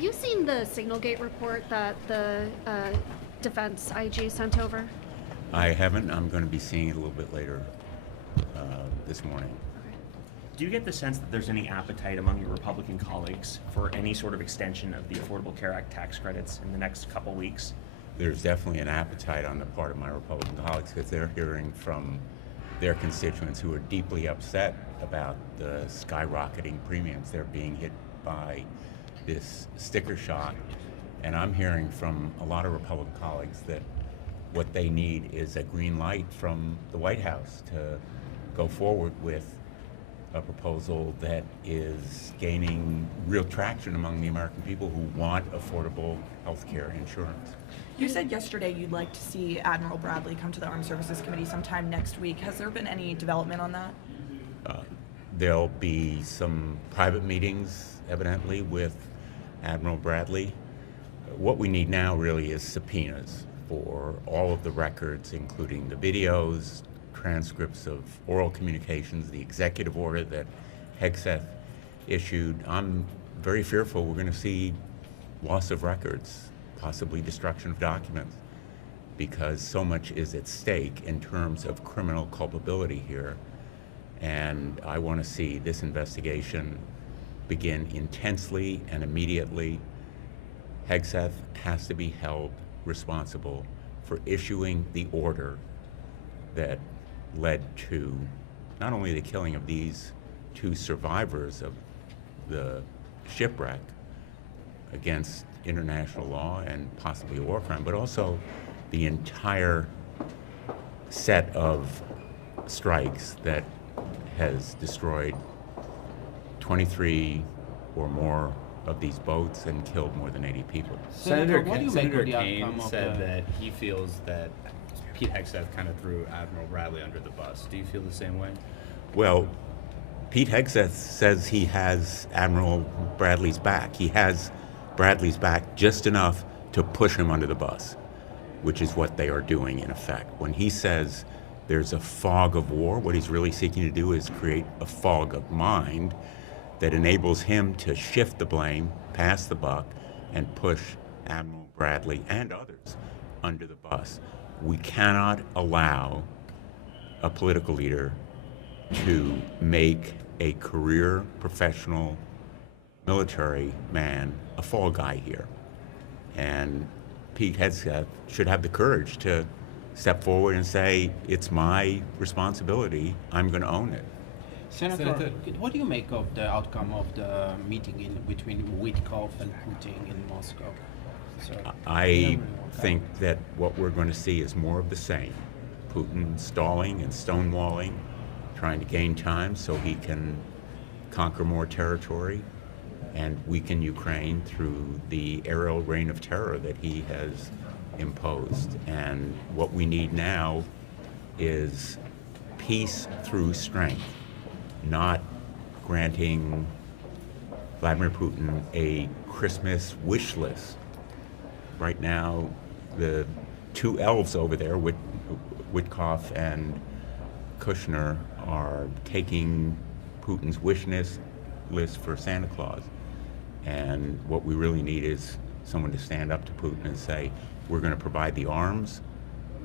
you seen the Signalgate report that the defense IG sent over? I haven't. I'm going to be seeing it a little bit later this morning. Do you get the sense that there's any appetite among your Republican colleagues for any sort of extension of the Affordable Care Act tax credits in the next couple weeks? There's definitely an appetite on the part of my Republican colleagues because they're hearing from their constituents who are deeply upset about the skyrocketing premiums. They're being hit by this sticker shock. And I'm hearing from a lot of Republican colleagues that what they need is a green light from the White House to go forward with a proposal that is gaining real traction among the American people who want affordable health care insurance. You said yesterday you'd like to see Admiral Bradley come to the Armed Services Committee sometime next week. Has there been any development on that? There'll be some private meetings, evidently, with Admiral Bradley. What we need now really is subpoenas for all of the records, including the videos, transcripts of oral communications, the executive order that Hegseth issued. I'm very fearful we're going to see loss of records, possibly destruction of documents, because so much is at stake in terms of criminal culpability here. And I want to see this investigation begin intensely and immediately. Hegseth has to be held responsible for issuing the order that led to not only the killing of these two survivors of the shipwreck against international law and possibly a war crime, but also the entire set of strikes that has destroyed 23 or more of these boats and killed more than 80 people. Senator Kane said that he feels that Pete Hegseth kind of threw Admiral Bradley under the bus. Do you feel the same way? Well, Pete Hegseth says he has Admiral Bradley's back. He has Bradley's back just enough to push him under the bus, which is what they are doing in effect. When he says there's a fog of war, what he's really seeking to do is create a fog of mind that enables him to shift the blame, pass the buck, and push Admiral Bradley and others under the bus. We cannot allow a political leader to make a career professional military man a fall guy here. And Pete Hegseth should have the courage to step forward and say, it's my responsibility, I'm going to own it. Senator, what do you make of the outcome of the meeting between Witkoff and Putin in Moscow? I think that what we're going to see is more of the same. Putin stalling and stonewalling, trying to gain time so he can conquer more territory and weaken Ukraine through the aerial reign of terror that he has imposed. And what we need now is peace through strength, not granting Vladimir Putin a Christmas wish list. Right now, the two elves over there, Witkoff and Kushner, are taking Putin's wish list for Santa Claus. And what we really need is someone to stand up to Putin and say, we're going to provide the arms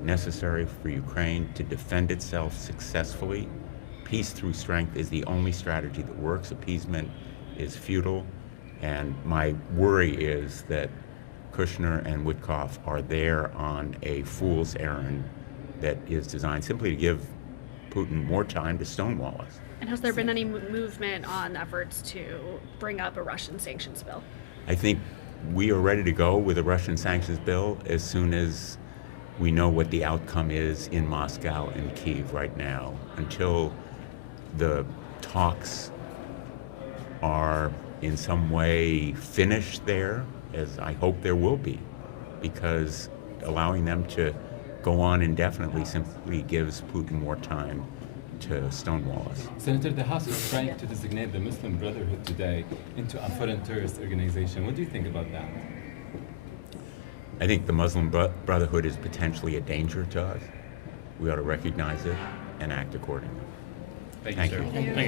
necessary for Ukraine to defend itself successfully. Peace through strength is the only strategy that works. Appeasement is futile. And my worry is that Kushner and Witkoff are there on a fool's errand that is designed simply to give Putin more time to stonewall us. And has there been any movement on efforts to bring up a Russian sanctions bill? I think we are ready to go with a Russian sanctions bill as soon as we know what the outcome is in Moscow and Kyiv right now. Until the talks are in some way finished there, as I hope there will be, because allowing them to go on indefinitely simply gives Putin more time to stonewall us. Senator, the House is trying to designate the Muslim Brotherhood today into a foreign terrorist organization. What do you think about that? I think the Muslim Brotherhood is potentially a danger to us. We ought to recognize it and act accordingly. Thank you, sir.